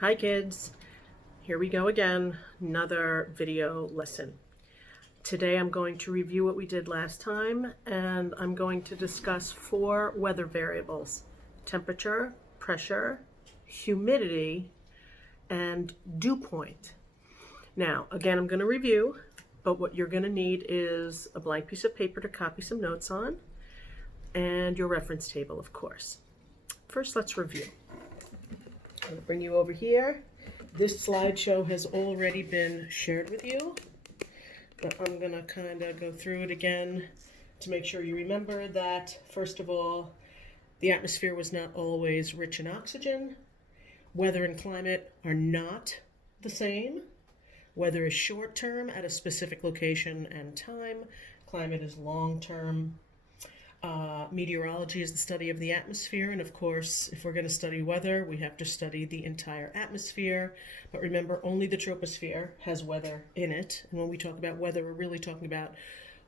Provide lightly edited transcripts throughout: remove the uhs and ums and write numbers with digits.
Hi kids, here we go again, another video lesson. Today I'm going to review what we did last time, and I'm going to discuss 4 weather variables: temperature, pressure, humidity, and dew point. Now, again, I'm going to review, but what you're going to need is a blank piece of paper to copy some notes on, and your reference table, of course. First, let's review. I'm going to bring you over here. This slideshow has already been shared with you, but I'm going to kind of go through it again to make sure you remember that, first of all, the atmosphere was not always rich in oxygen. Weather and climate are not the same. Weather is short-term at a specific location and time. Climate is long-term. Meteorology is the study of the atmosphere, and of course, if we're going to study weather, we have to study the entire atmosphere. But remember, only the troposphere has weather in it, and when we talk about weather, we're really talking about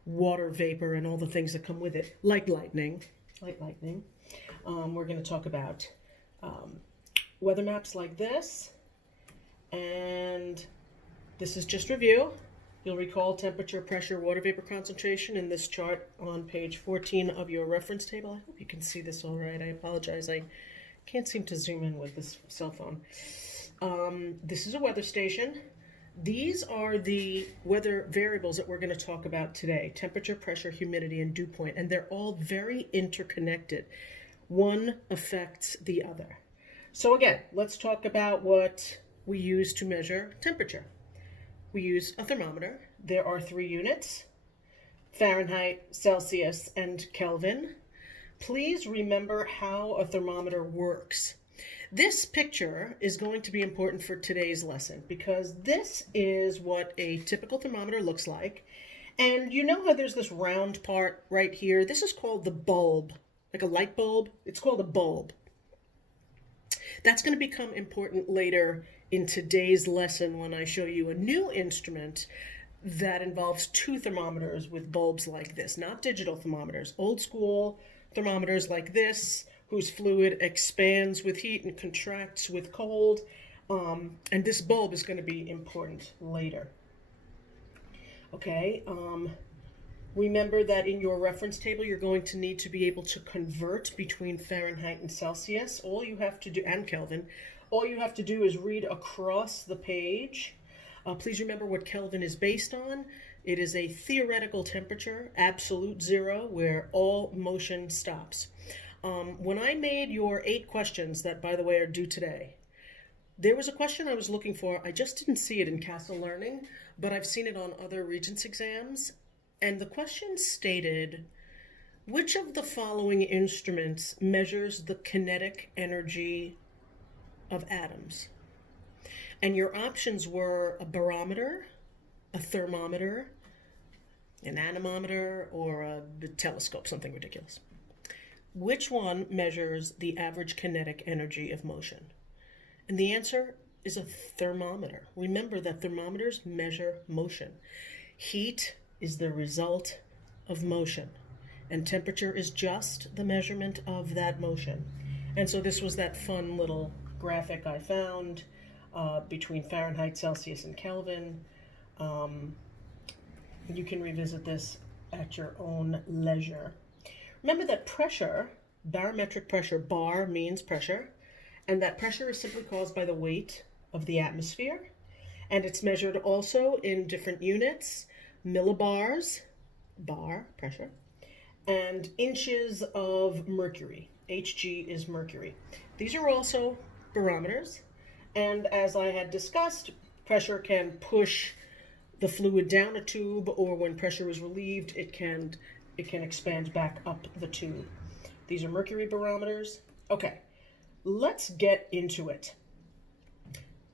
water vapor and all the things that come with it, like lightning. We're going to talk about weather maps like this, and this is just review. You'll recall temperature, pressure, water vapor concentration in this chart on page 14 of your reference table. I hope you can see this all right. I apologize. I can't seem to zoom in with this cell phone. This is a weather station. These are the weather variables that we're going to talk about today: temperature, pressure, humidity, and dew point. And they're all very interconnected. One affects the other. So again, let's talk about what we use to measure temperature. We use a thermometer. There are 3 units: Fahrenheit, Celsius, and Kelvin. Please remember how a thermometer works. This picture is going to be important for today's lesson because this is what a typical thermometer looks like. And you know how there's this round part right here? This is called the bulb, like a light bulb. It's called a bulb. That's going to become important later in today's lesson when I show you a new instrument that involves 2 thermometers with bulbs like this, not digital thermometers, old school thermometers like this, whose fluid expands with heat and contracts with cold. And this bulb is going to be important later. Okay, remember that in your reference table, you're going to need to be able to convert between Fahrenheit and Celsius. All you have to do, and Kelvin, all you have to do is read across the page. Please remember what Kelvin is based on. It is a theoretical temperature, absolute zero, where all motion stops. When I made your 8 questions that, by the way, are due today, there was a question I was looking for. I just didn't see it in Castle Learning, but I've seen it on other Regents exams. And the question stated, which of the following instruments measures the kinetic energy of atoms? And your options were a barometer, a thermometer, an anemometer, or a telescope, something ridiculous. Which one measures the average kinetic energy of motion? And the answer is a thermometer. Remember that thermometers measure motion. Heat is the result of motion, and temperature is just the measurement of that motion. And so this was that fun little graphic I found between Fahrenheit, Celsius, and Kelvin. You can revisit this at your own leisure. Remember that pressure, barometric pressure, bar means pressure, and that pressure is simply caused by the weight of the atmosphere. And it's measured also in different units: millibars, bar, pressure, and inches of mercury. Hg is mercury. These are also barometers, and as I had discussed, pressure can push the fluid down a tube, or when pressure is relieved, it can expand back up the tube. These are mercury barometers. Okay, let's get into it.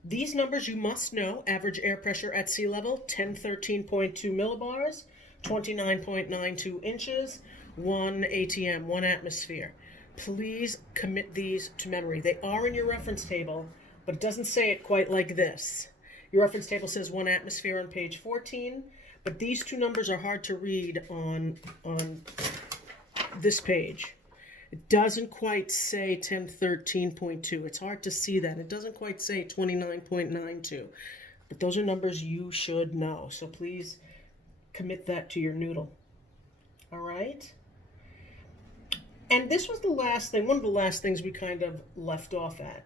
These numbers you must know: average air pressure at sea level, 1013.2 millibars, 29.92 inches, 1 atm, 1 atmosphere. Please commit these to memory. They are in your reference table, but it doesn't say it quite like this. Your reference table says 1 atmosphere on page 14, but these 2 numbers are hard to read on this page. It doesn't quite say 1013.2. It's hard to see that. It doesn't quite say 29.92. But those are numbers you should know. So please commit that to your noodle. All right? And this was the last thing, one of the last things we kind of left off at.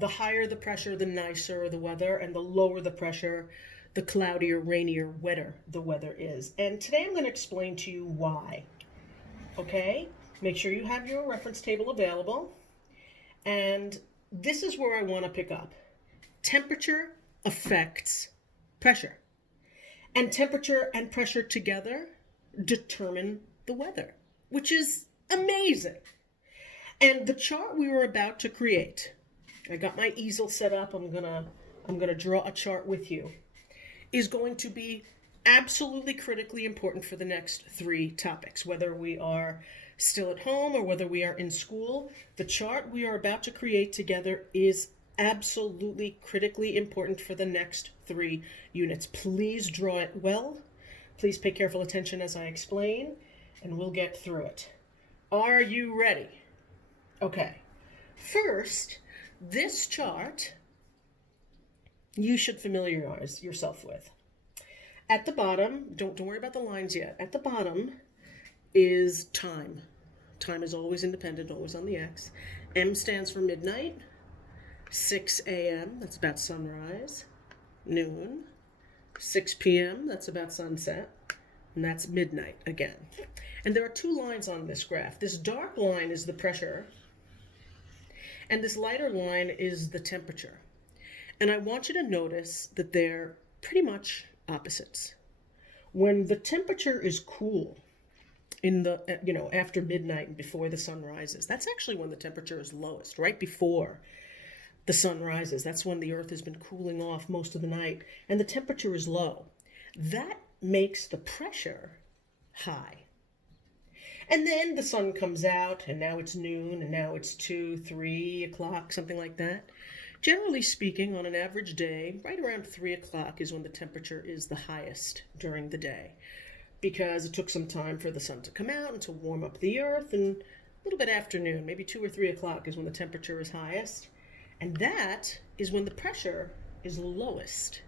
The higher the pressure, the nicer the weather, and the lower the pressure, the cloudier, rainier, wetter the weather is. And today I'm going to explain to you why. Okay? Make sure you have your reference table available. And this is where I want to pick up. Temperature affects pressure. And temperature and pressure together determine the weather, which is amazing. And the chart we were about to create, I got my easel set up. I'm gonna draw a chart with you, is going to be absolutely critically important for the next 3 topics, whether we are still at home or whether we are in school. The chart we are about to create together is absolutely critically important for the next 3 units. Please draw it well. Please pay careful attention as I explain, and we'll get through it. Are you ready? Okay. First, this chart you should familiarize yourself with. At the bottom, don't worry about the lines yet. At the bottom is time. Time is always independent, always on the X. M stands for midnight. 6 a.m., that's about sunrise. Noon. 6 p.m., that's about sunset. And that's midnight again. And there are 2 lines on this graph. This dark line is the pressure, and this lighter line is the temperature. And I want you to notice that they're pretty much opposites. When the temperature is cool in the, after midnight and before the sun rises, that's actually when the temperature is lowest, right before the sun rises. That's when the earth has been cooling off most of the night and the temperature is low. That makes the pressure high. And then the sun comes out, and now it's noon, and now it's 2, 3 o'clock, something like that. Generally speaking, on an average day, right around 3 o'clock is when the temperature is the highest during the day, because it took some time for the sun to come out and to warm up the earth, and a little bit after noon, maybe 2 or 3 o'clock is when the temperature is highest, and that is when the pressure is lowest.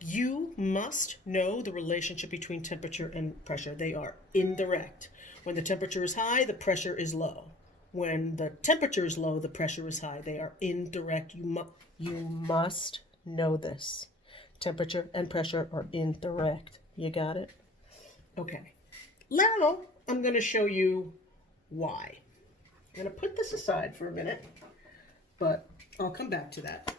You must know the relationship between temperature and pressure. They are indirect. When the temperature is high, the pressure is low. When the temperature is low, the pressure is high. They are indirect. You must know this. Temperature and pressure are indirect. You got it? Okay. Now I'm going to show you why. I'm going to put this aside for a minute, but I'll come back to that.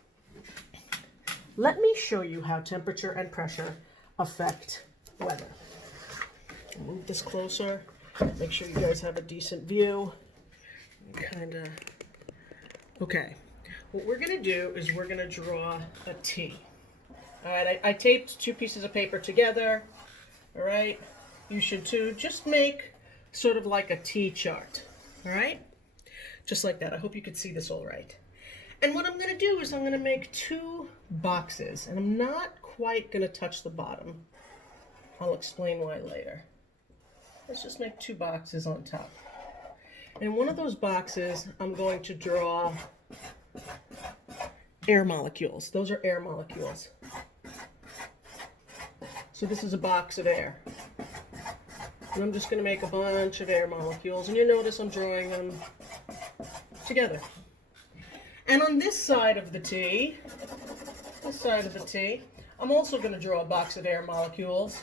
Let me show you how temperature and pressure affect weather. Move this closer. Make sure you guys have a decent view. Okay. What we're going to do is we're going to draw a T. All right, I taped 2 pieces of paper together. All right, you should too. Just make sort of like a T chart. All right, just like that. I hope you could see this all right. And what I'm going to do is I'm going to make 2 boxes, and I'm not quite going to touch the bottom. I'll explain why later. Let's just make 2 boxes on top. In one of those boxes, I'm going to draw air molecules. Those are air molecules. So this is a box of air. And I'm just going to make a bunch of air molecules. And you notice I'm drawing them together. And on this side of the T, I'm also going to draw a box of air molecules,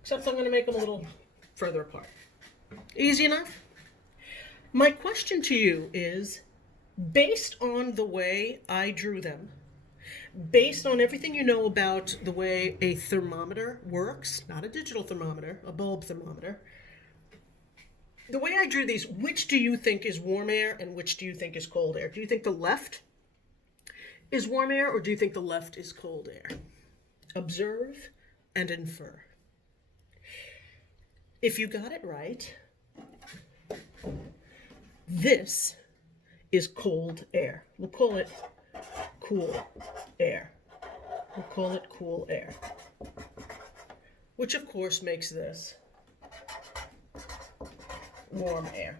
except I'm going to make them a little further apart. Easy enough? My question to you is, based on the way I drew them, based on everything you know about the way a thermometer works, not a digital thermometer, a bulb thermometer, the way I drew these, which do you think is warm air and which do you think is cold air? Do you think the left is warm air or do you think the left is cold air? Observe and infer. If you got it right, this is cold air. We'll call it cool air. We'll call it cool air. Which of course makes this warm air.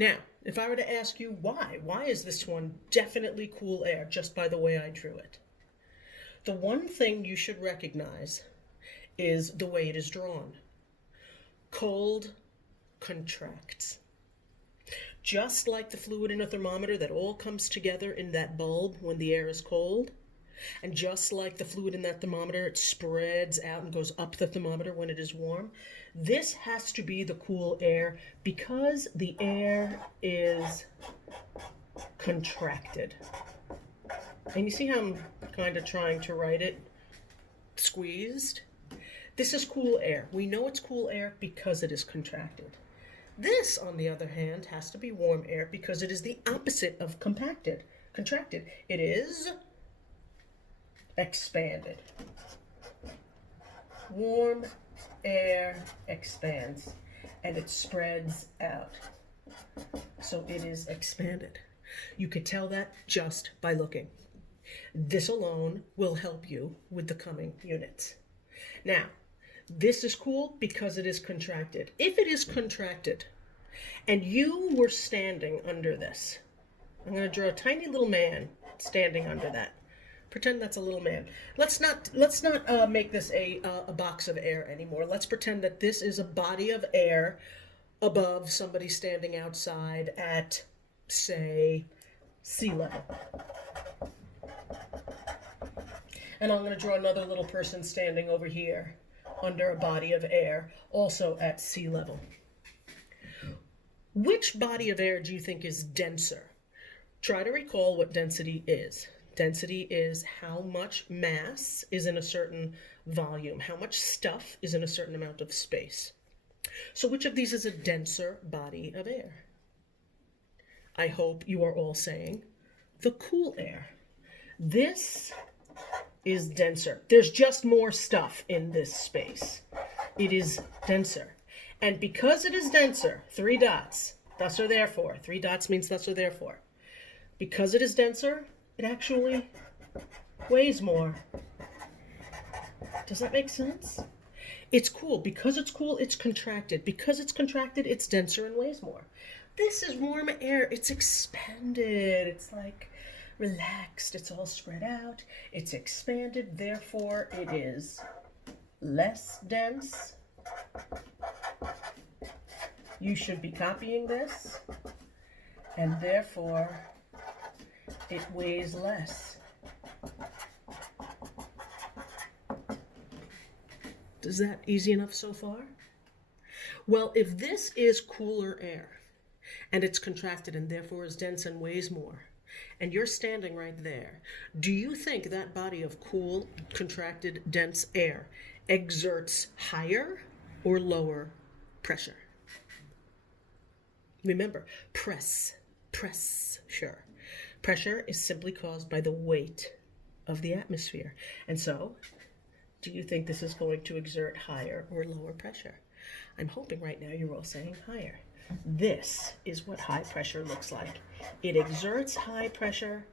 Now, if I were to ask you why is this one definitely cool air just by the way I drew it? The one thing you should recognize is the way it is drawn. Cold contracts. Just like the fluid in a thermometer that all comes together in that bulb when the air is cold, and just like the fluid in that thermometer, it spreads out and goes up the thermometer when it is warm, this has to be the cool air because the air is contracted. And you see how I'm kind of trying to write it squeezed? This is cool air. We know it's cool air because it is contracted. This, on the other hand, has to be warm air because it is the opposite of contracted. It is expanded. Warm air expands and it spreads out. So it is expanded. You could tell that just by looking. This alone will help you with the coming units. Now, this is cool because it is contracted. If it is contracted and you were standing under this, I'm going to draw a tiny little man standing under that. Pretend that's a little man. Let's not make this a box of air anymore. Let's pretend that this is a body of air above somebody standing outside at, say, sea level. And I'm going to draw another little person standing over here under a body of air, also at sea level. Which body of air do you think is denser? Try to recall what density is. Density is how much mass is in a certain volume, how much stuff is in a certain amount of space. So which of these is a denser body of air? I hope you are all saying the cool air. This is denser. There's just more stuff in this space. It is denser. And because it is denser, 3 dots, thus or therefore. 3 dots means thus or therefore. Because it is denser, it actually weighs more. Does that make sense? It's cool. Because it's cool, it's contracted. Because it's contracted, it's denser and weighs more. This is warm air. It's expanded. It's like relaxed. It's all spread out. It's expanded. Therefore, it is less dense. You should be copying this. And therefore, it weighs less. Is that easy enough so far? Well, if this is cooler air, and it's contracted and therefore is dense and weighs more, and you're standing right there, do you think that body of cool, contracted, dense air exerts higher or lower pressure? Remember, pressure. Pressure is simply caused by the weight of the atmosphere. And so, do you think this is going to exert higher or lower pressure? I'm hoping right now you're all saying higher. This is what high pressure looks like. It exerts higher pressure,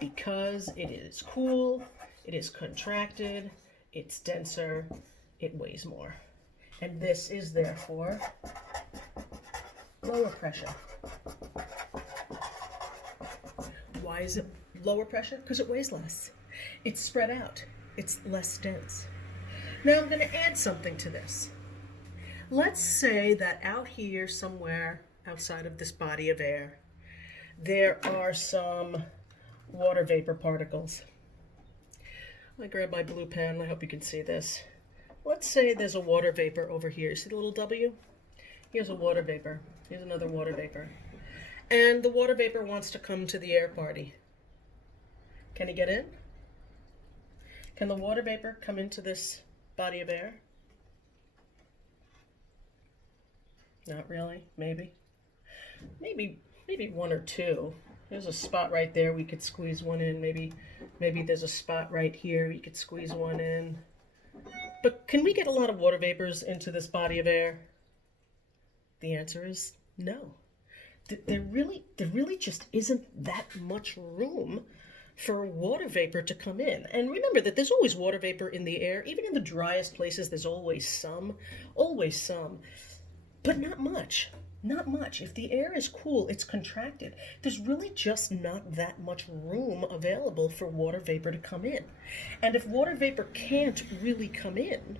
because it is cool, it is contracted, it's denser, it weighs more. And this is therefore lower pressure. Why is it lower pressure? Because it weighs less. It's spread out. It's less dense. Now I'm going to add something to this. Let's say that out here somewhere outside of this body of air, there are some water vapor particles. I grab my blue pen. I hope you can see this. Let's say there's a water vapor over here. See the little W? Here's a water vapor. Here's another water vapor. And the water vapor wants to come to the air party. Can he get in? Can the water vapor come into this body of air? Not really. Maybe. Maybe one or two. There's a spot right there we could squeeze one in. Maybe there's a spot right here you could squeeze one in. But can we get a lot of water vapors into this body of air? The answer is no. There really just isn't that much room for water vapor to come in. And remember that there's always water vapor in the air. Even in the driest places, there's always some. but not much. Not much. If the air is cool, it's contracted. There's really just not that much room available for water vapor to come in. And if water vapor can't really come in,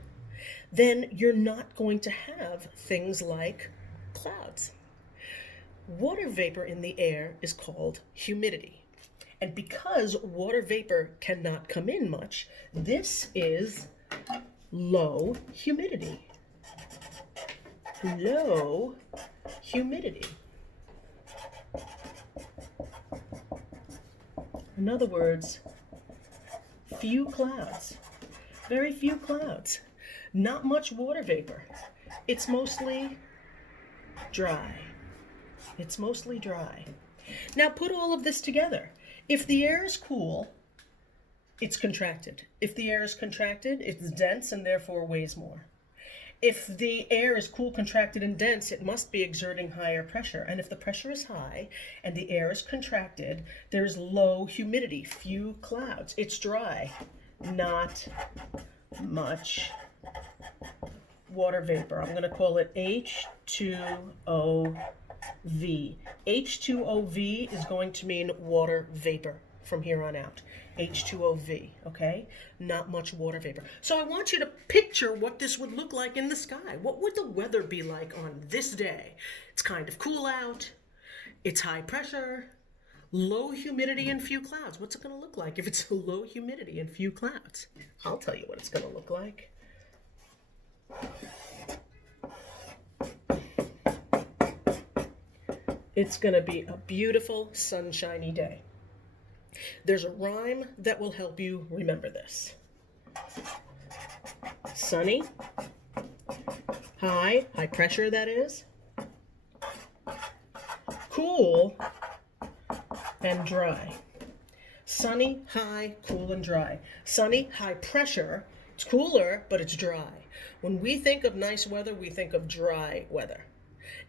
then you're not going to have things like clouds. Water vapor in the air is called humidity. And because water vapor cannot come in much, this is low humidity. Low humidity. In other words, few clouds. Very few clouds. Not much water vapor. It's mostly dry. It's mostly dry. Now put all of this together. If the air is cool, it's contracted. If the air is contracted, it's dense and therefore weighs more. If the air is cool, contracted, and dense, it must be exerting higher pressure. And if the pressure is high and the air is contracted, there's low humidity, few clouds. It's dry, not much water vapor. I'm going to call it H2O. H2OV is going to mean water vapor from here on out. H2OV, okay? Not much water vapor. So I want you to picture what this would look like in the sky. What would the weather be like on this day? It's kind of cool out. It's high pressure, low humidity, and few clouds. What's it going to look like if it's low humidity and few clouds? I'll tell you what it's going to look like. It's going to be a beautiful, sunshiny day. There's a rhyme that will help you remember this. Sunny, high pressure that is, cool, and dry. Sunny, high, cool, and dry. Sunny, high pressure, it's cooler, but it's dry. When we think of nice weather, we think of dry weather.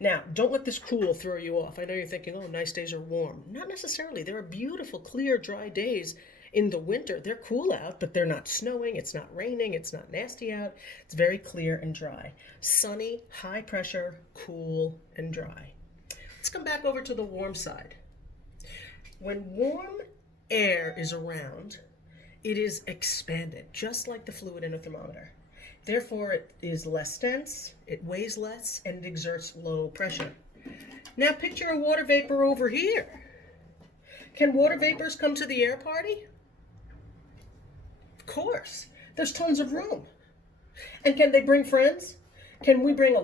Now, don't let this cool throw you off. I know you're thinking, oh, nice days are warm. Not necessarily. There are beautiful, clear, dry days in the winter. They're cool out, but they're not snowing. It's not raining. It's not nasty out. It's very clear and dry. Sunny, high pressure, cool, and dry. Let's come back over to the warm side. When warm air is around, it is expanded, just like the fluid in a thermometer. Therefore, it is less dense, it weighs less, and it exerts low pressure. Now picture a water vapor over here. Can water vapors come to the air party? Of course. There's tons of room. And can they bring friends? Can we bring a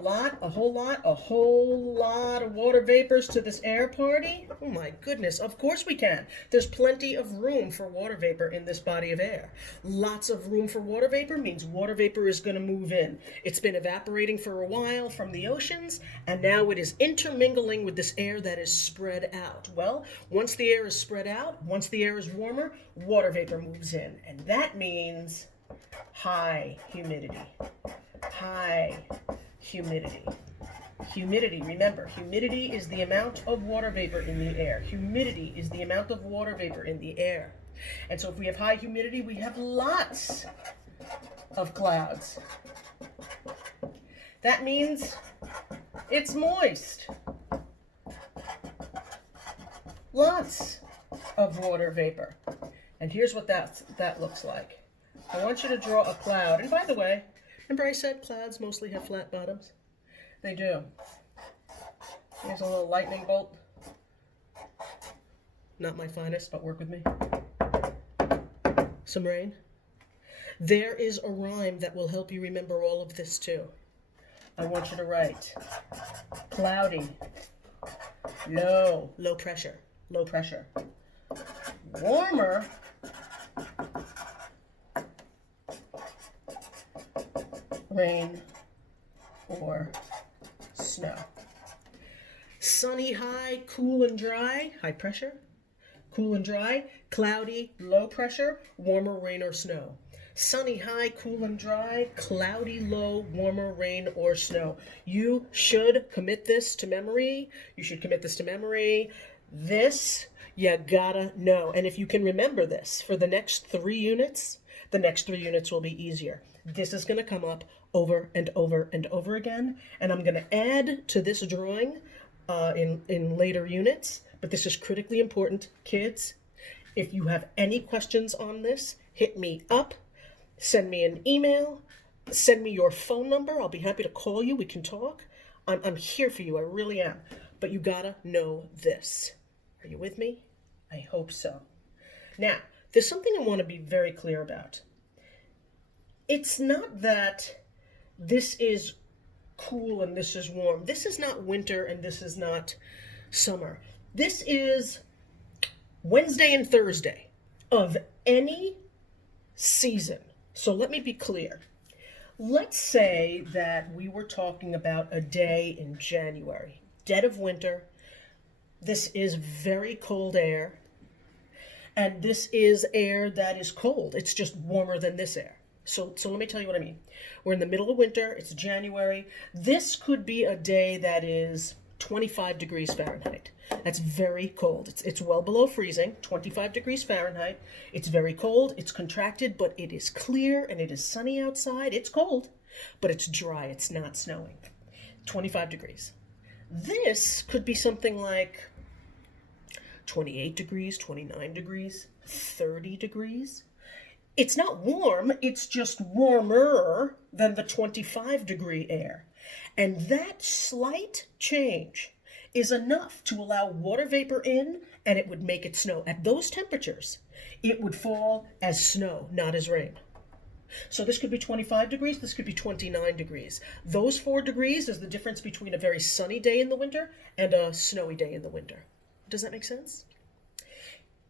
whole lot of water vapors to this air party? Oh my goodness, of course we can. There's plenty of room for water vapor in this body of air. Lots of room for water vapor means water vapor is going to move in. It's been evaporating for a while from the oceans, and now it is intermingling with this air that is spread out. Well, once the air is spread out, once the air is warmer, water vapor moves in, and that means high humidity. High humidity. Humidity, remember, humidity is the amount of water vapor in the air. Humidity is the amount of water vapor in the air. And so if we have high humidity, we have lots of clouds. That means it's moist. Lots of water vapor. And here's what that looks like. I want you to draw a cloud. And by the way, remember I said clouds mostly have flat bottoms? They do. Here's a little lightning bolt. Not my finest, but work with me. Some rain. There is a rhyme that will help you remember all of this too. I want you to write cloudy, low pressure, warmer, rain, or snow. Sunny, high, cool and dry, high pressure. Cool and dry, cloudy, low pressure, warmer, rain or snow. Sunny, high, cool and dry, cloudy, low, warmer, rain or snow. You should commit this to memory. This, you gotta know. And if you can remember this for the next 3 units, the next 3 units will be easier. This is going to come up over and over and over again, and I'm going to add to this drawing in later units, but this is critically important. Kids, if you have any questions on this, hit me up, send me an email, send me your phone number. I'll be happy to call you. We can talk. I'm here for you. I really am. But you gotta know this. Are you with me? I hope so. Now, there's something I want to be very clear about. It's not that this is cool and this is warm. This is not winter and this is not summer. This is Wednesday and Thursday of any season. So let me be clear. Let's say that we were talking about a day in January, dead of winter. This is very cold air, and this is air that is cold. It's just warmer than this air. So let me tell you what I mean. We're in the middle of winter. It's January. This could be a day that is 25 degrees Fahrenheit. That's very cold. It's well below freezing, 25 degrees Fahrenheit. It's very cold. It's contracted, but it is clear and it is sunny outside. It's cold, but it's dry. It's not snowing. 25 degrees. This could be something like 28 degrees, 29 degrees, 30 degrees. It's not warm, it's just warmer than the 25-degree air. And that slight change is enough to allow water vapor in, and it would make it snow. At those temperatures, it would fall as snow, not as rain. So this could be 25 degrees, this could be 29 degrees. Those 4 degrees is the difference between a very sunny day in the winter and a snowy day in the winter. Does that make sense?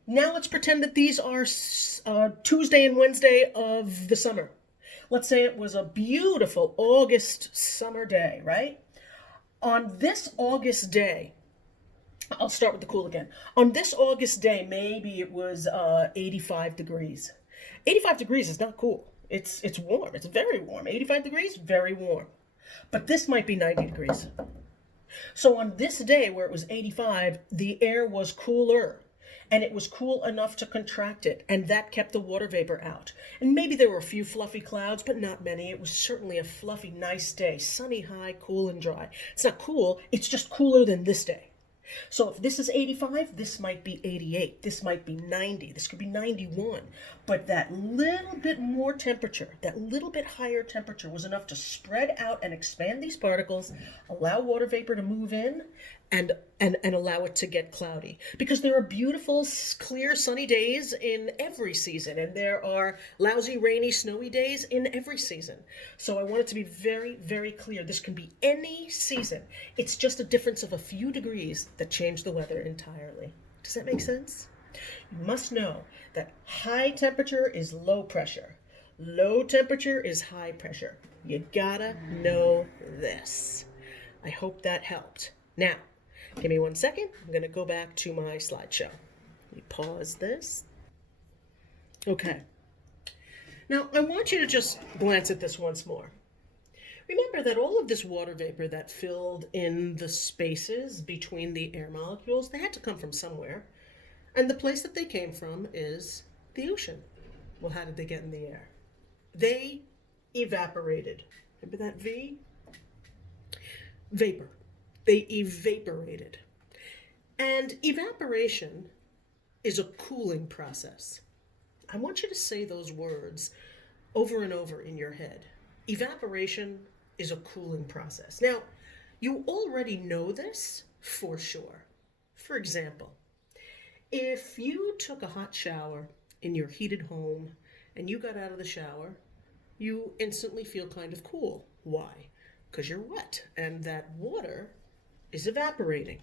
Now let's pretend that these are Tuesday and Wednesday of the summer. Let's say it was a beautiful August summer day, right? On this August day, I'll start with the cool again. On this August day, maybe it was 85 degrees. 85 degrees is not cool. It's warm. It's very warm. 85 degrees, very warm. But this might be 90 degrees. So on this day where it was 85, the air was cooler. And it was cool enough to contract it, and that kept the water vapor out. And maybe there were a few fluffy clouds, but not many. It was certainly a fluffy, nice day, sunny, high, cool, and dry. It's not cool, it's just cooler than this day. So if this is 85, this might be 88, this might be 90, this could be 91. But that little bit more temperature, that little bit higher temperature was enough to spread out and expand these particles, allow water vapor to move in, and allow it to get cloudy. Because there are beautiful, clear, sunny days in every season, and there are lousy, rainy, snowy days in every season. So I want it to be very, very clear. This can be any season. It's just a difference of a few degrees that change the weather entirely. Does that make sense? You must know that high temperature is low pressure. Low temperature is high pressure. You gotta know this. I hope that helped. Now, give me 1 second. I'm going to go back to my slideshow. Let me pause this. Okay. Now, I want you to just glance at this once more. Remember that all of this water vapor that filled in the spaces between the air molecules, they had to come from somewhere. And the place that they came from is the ocean. Well, how did they get in the air? They evaporated. Remember that V? Vapor. They evaporated. And evaporation is a cooling process. I want you to say those words over and over in your head. Evaporation is a cooling process. Now, you already know this for sure. For example, if you took a hot shower in your heated home and you got out of the shower, you instantly feel kind of cool. Why? Because you're wet, and that water is evaporating.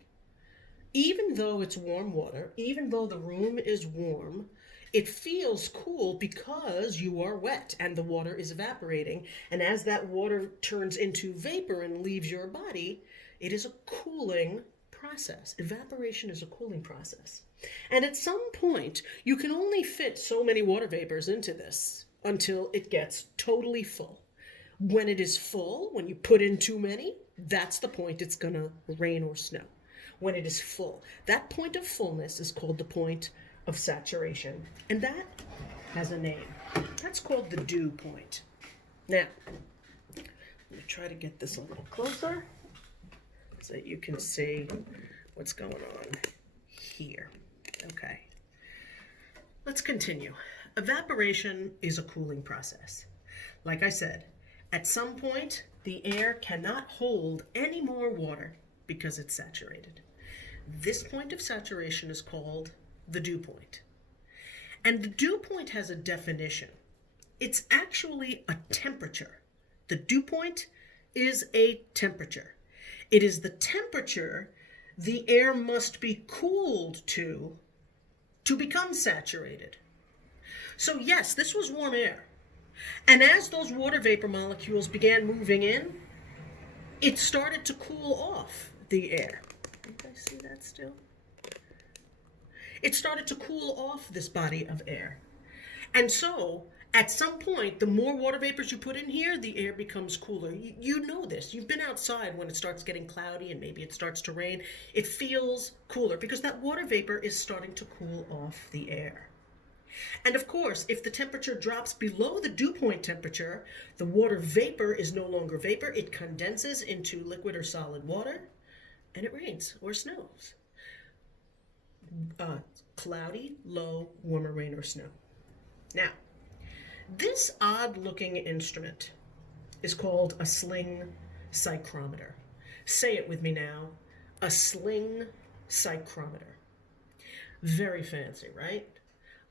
Even though it's warm water, even though the room is warm, it feels cool because you are wet and the water is evaporating. And as that water turns into vapor and leaves your body, it is a cooling process. Evaporation is a cooling process. And at some point, you can only fit so many water vapors into this until it gets totally full. When it is full, when you put in too many, that's the point it's going to rain or snow. When it is full. That point of fullness is called the point of saturation. And that has a name. That's called the dew point. Now, let me try to get this a little closer so that you can see what's going on here. Okay. Let's continue. Evaporation is a cooling process. Like I said, at some point, the air cannot hold any more water because it's saturated. This point of saturation is called the dew point. And the dew point has a definition. It's actually a temperature. The dew point is a temperature. It is the temperature the air must be cooled to become saturated. So yes, this was warm air. And as those water vapor molecules began moving in, it started to cool off the air. You guys see that still? It started to cool off this body of air. And so, at some point, the more water vapors you put in here, the air becomes cooler. You know this. You've been outside when it starts getting cloudy and maybe it starts to rain. It feels cooler because that water vapor is starting to cool off the air. And of course, if the temperature drops below the dew point temperature, the water vapor is no longer vapor. It condenses into liquid or solid water, and it rains or snows. Cloudy, low, warmer rain or snow. Now, this odd-looking instrument is called a sling psychrometer. Say it with me now. A sling psychrometer. Very fancy, right?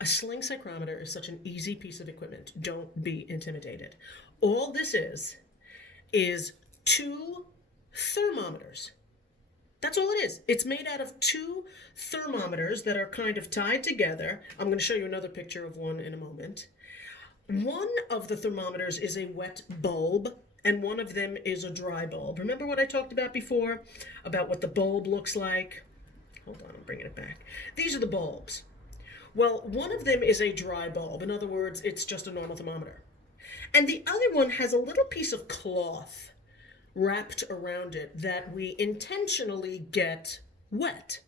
A sling psychrometer is such an easy piece of equipment. Don't be intimidated. All this is 2 thermometers. That's all it is. It's made out of 2 thermometers that are kind of tied together. I'm going to show you another picture of one in a moment. One of the thermometers is a wet bulb, and one of them is a dry bulb. Remember what I talked about before, about what the bulb looks like? Hold on, I'm bringing it back. These are the bulbs. Well, one of them is a dry bulb. In other words, it's just a normal thermometer. And the other one has a little piece of cloth wrapped around it that we intentionally get wet.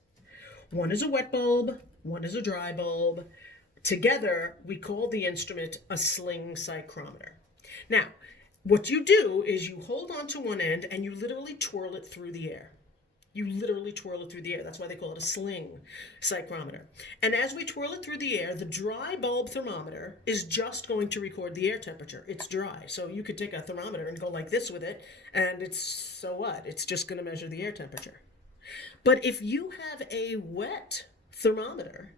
One is a wet bulb, one is a dry bulb. Together, we call the instrument a sling psychrometer. Now, what you do is you hold on to one end and you literally twirl it through the air. You literally twirl it through the air. That's why they call it a sling psychrometer. And as we twirl it through the air, the dry bulb thermometer is just going to record the air temperature. It's dry. So you could take a thermometer and go like this with it, and so what? It's just going to measure the air temperature. But if you have a wet thermometer,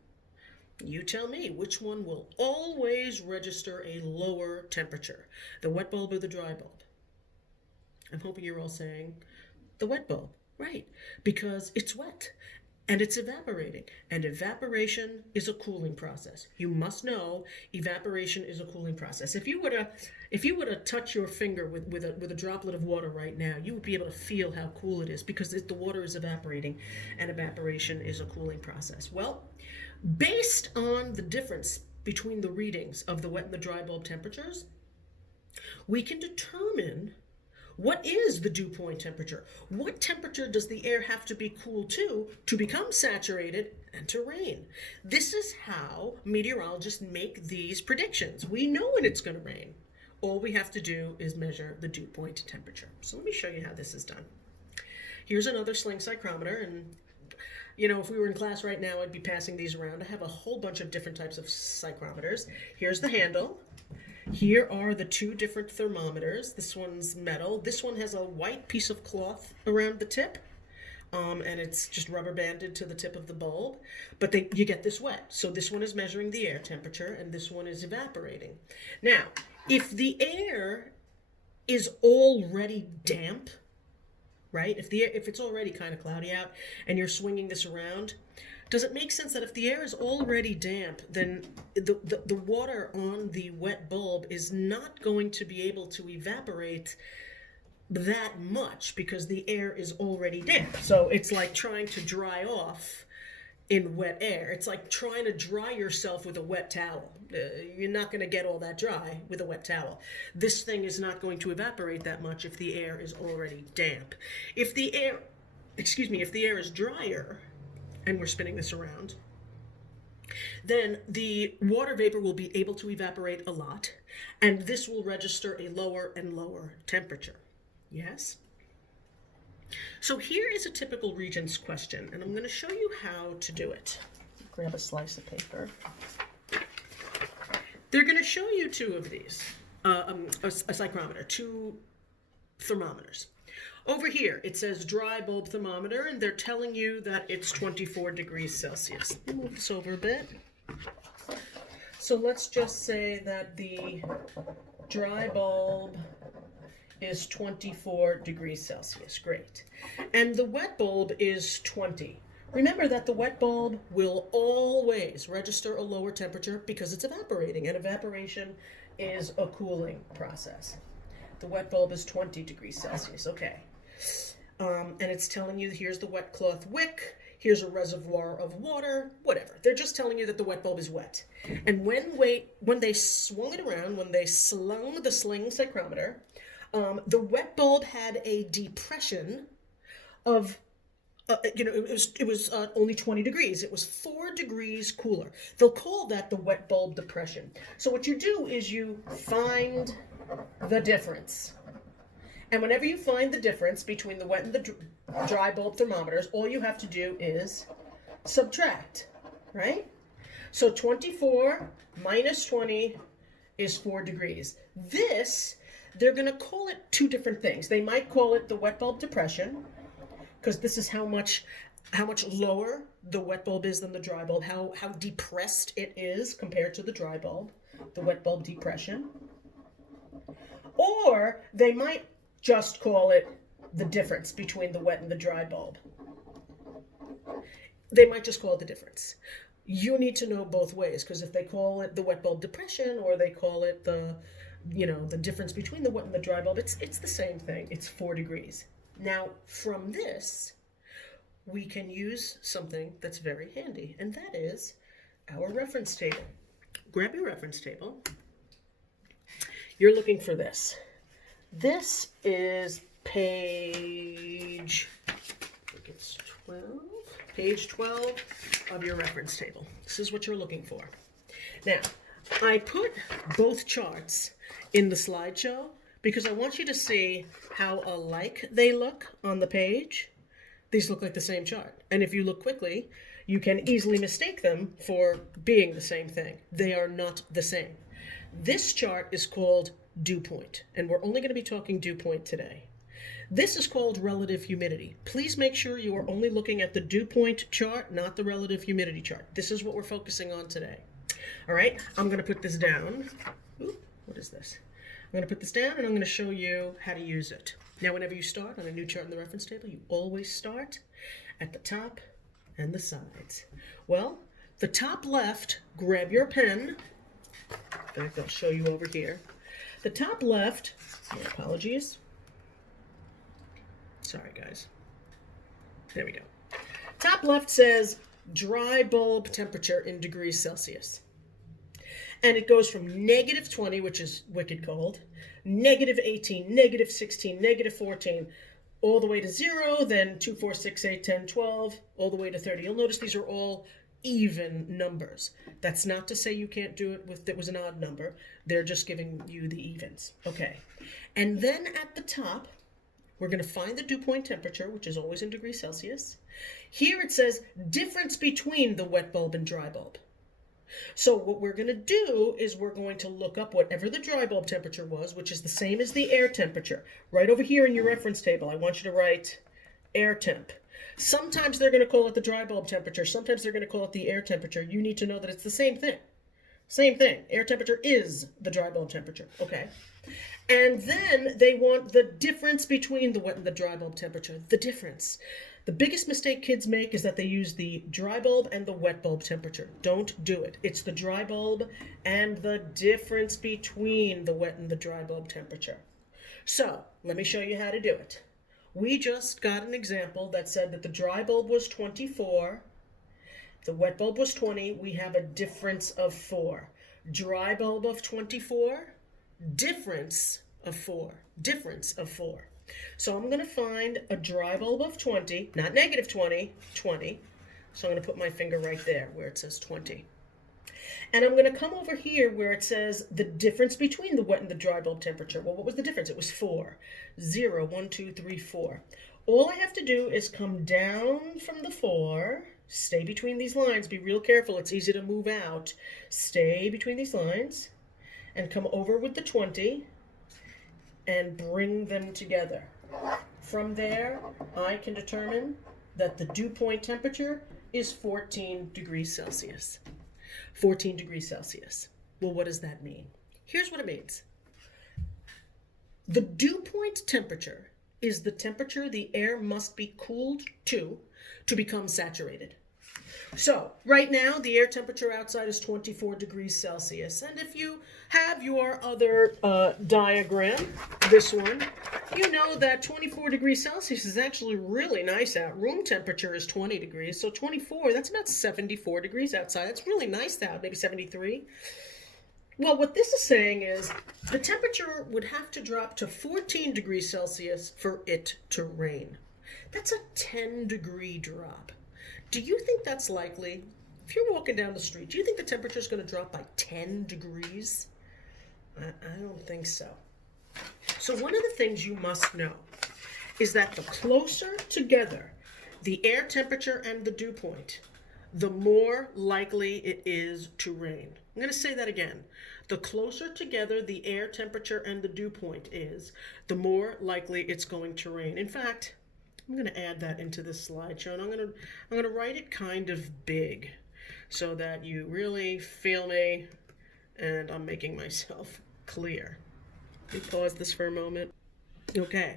you tell me which one will always register a lower temperature, the wet bulb or the dry bulb. I'm hoping you're all saying the wet bulb. Right, because it's wet and it's evaporating, and evaporation is a cooling process. You must know evaporation is a cooling process. If you were to touch your finger with a droplet of water right now, you would be able to feel how cool it is because the water is evaporating, and evaporation is a cooling process. Well, based on the difference between the readings of the wet and the dry bulb temperatures, we can determine what is the dew point temperature? What temperature does the air have to be cooled to become saturated and to rain? This is how meteorologists make these predictions. We know when it's going to rain. All we have to do is measure the dew point temperature. So let me show you how this is done. Here's another sling psychrometer, and if we were in class right now, I'd be passing these around. I have a whole bunch of different types of psychrometers. Here's the handle. Here are the 2 different thermometers. This one's metal. This one has a white piece of cloth around the tip, and it's just rubber banded to the tip of the bulb. But you get this wet. So this one is measuring the air temperature, and this one is evaporating. Now, if the air is already damp, right? If it's already kind of cloudy out, and you're swinging this around, does it make sense that if the air is already damp, then the water on the wet bulb is not going to be able to evaporate that much because the air is already damp? So it's like trying to dry off in wet air. It's like trying to dry yourself with a wet towel. You're not going to get all that dry with a wet towel. This thing is not going to evaporate that much if the air is already damp. If the air is drier, and we're spinning this around, then the water vapor will be able to evaporate a lot, and this will register a lower and lower temperature. Yes? So here is a typical Regents question, and I'm going to show you how to do it. Grab a slice of paper. They're going to show you two of these, a psychrometer, two thermometers. Over here, it says dry bulb thermometer, and they're telling you that it's 24 degrees Celsius. Let me move this over a bit. So let's just say that the dry bulb is 24 degrees Celsius. Great. And the wet bulb is 20. Remember that the wet bulb will always register a lower temperature because it's evaporating, and evaporation is a cooling process. The wet bulb is 20 degrees Celsius. Okay. And it's telling you here's the wet cloth wick, here's a reservoir of water, whatever. They're just telling you that the wet bulb is wet. And when they swung it around, when they slung the sling psychrometer, the wet bulb had a depression of, it was only 20 degrees. It was 4 degrees cooler. They'll call that the wet bulb depression. So what you do is you find the difference. And whenever you find the difference between the wet and the dry bulb thermometers, all you have to do is subtract, right? So 24 minus 20 is 4 degrees. This, they're going to call it two different things. They might call it the wet bulb depression, because this is how much lower the wet bulb is than the dry bulb, how depressed it is compared to the dry bulb, the wet bulb depression. Or they might just call it the difference between the wet and the dry bulb. They might just call it the difference. You need to know both ways, because if they call it the wet bulb depression or they call it the difference between the wet and the dry bulb, it's the same thing. It's 4 degrees. Now, from this, we can use something that's very handy, and that is our reference table. Grab your reference table. You're looking for this. This is page 12 of your reference table. This is what you're looking for. Now, I put both charts in the slideshow because I want you to see how alike they look on the page. These look like the same chart. And if you look quickly, you can easily mistake them for being the same thing. They are not the same. This chart is called dew point, and we're only going to be talking dew point today. This is called relative humidity. Please make sure you are only looking at the dew point chart, not the relative humidity chart. This is what we're focusing on today. All right, I'm going to put this down. Ooh, what is this? I'm going to put this down, and I'm going to show you how to use it. Now, whenever you start on a new chart in the reference table, you always start at the top and the sides. Well, the top left, grab your pen. In fact, I'll show you over here. The top left, my apologies. Sorry, guys. There we go. Top left says dry bulb temperature in degrees Celsius. And it goes from negative 20, which is wicked cold, negative 18, negative 16, negative 14, all the way to 0, then 2, 4, 6, 8, 10, 12, all the way to 30. You'll notice these are all even numbers. That's not to say you can't do it with it was an odd number. They're just giving you the evens. Okay. And then at the top, we're going to find the dew point temperature, which is always in degrees Celsius. Here it says difference between the wet bulb and dry bulb. So what we're going to do is we're going to look up whatever the dry bulb temperature was, which is the same as the air temperature. Right over here in your reference table, I want you to write air temp. Sometimes they're going to call it the dry bulb temperature. Sometimes they're going to call it the air temperature. You need to know that it's the same thing. Same thing. Air temperature is the dry bulb temperature. Okay. And then they want the difference between the wet and the dry bulb temperature. The difference. The biggest mistake kids make is that they use the dry bulb and the wet bulb temperature. Don't do it. It's the dry bulb and the difference between the wet and the dry bulb temperature. So, let me show you how to do it. We just got an example that said that the dry bulb was 24, the wet bulb was 20. We have a difference of 4. Dry bulb of 24, difference of 4. Difference of 4. So I'm going to find a dry bulb of 20, not negative 20, 20. So I'm going to put my finger right there where it says 20. And I'm going to come over here where it says the difference between the wet and the dry bulb temperature. Well, what was the difference? It was 4. 0, 1, 2, 3, 4. All I have to do is come down from the 4, stay between these lines, be real careful, it's easy to move out. Stay between these lines and come over with the 20 and bring them together. From there, I can determine that the dew point temperature is 14 degrees Celsius. 14 degrees Celsius. Well, what does that mean? Here's what it means. The dew point temperature is the temperature the air must be cooled to become saturated. So right now, the air temperature outside is 24 degrees Celsius. And if you have your other diagram, this one, you know that 24 degrees Celsius is actually really nice out. Room temperature is 20 degrees, so 24, that's about 74 degrees outside. That's really nice out, maybe 73. Well, what this is saying is the temperature would have to drop to 14 degrees Celsius for it to rain. That's a 10-degree drop. Do you think that's likely? If you're walking down the street, do you think the temperature is going to drop by 10 degrees? I don't think so. So one of the things you must know is that the closer together the air temperature and the dew point, the more likely it is to rain. I'm going to say that again. The closer together the air temperature and the dew point is, the more likely it's going to rain. In fact, I'm going to add that into this slideshow, and I'm going to write it kind of big so that you really feel me and I'm making myself clear. Let me pause this for a moment. Okay.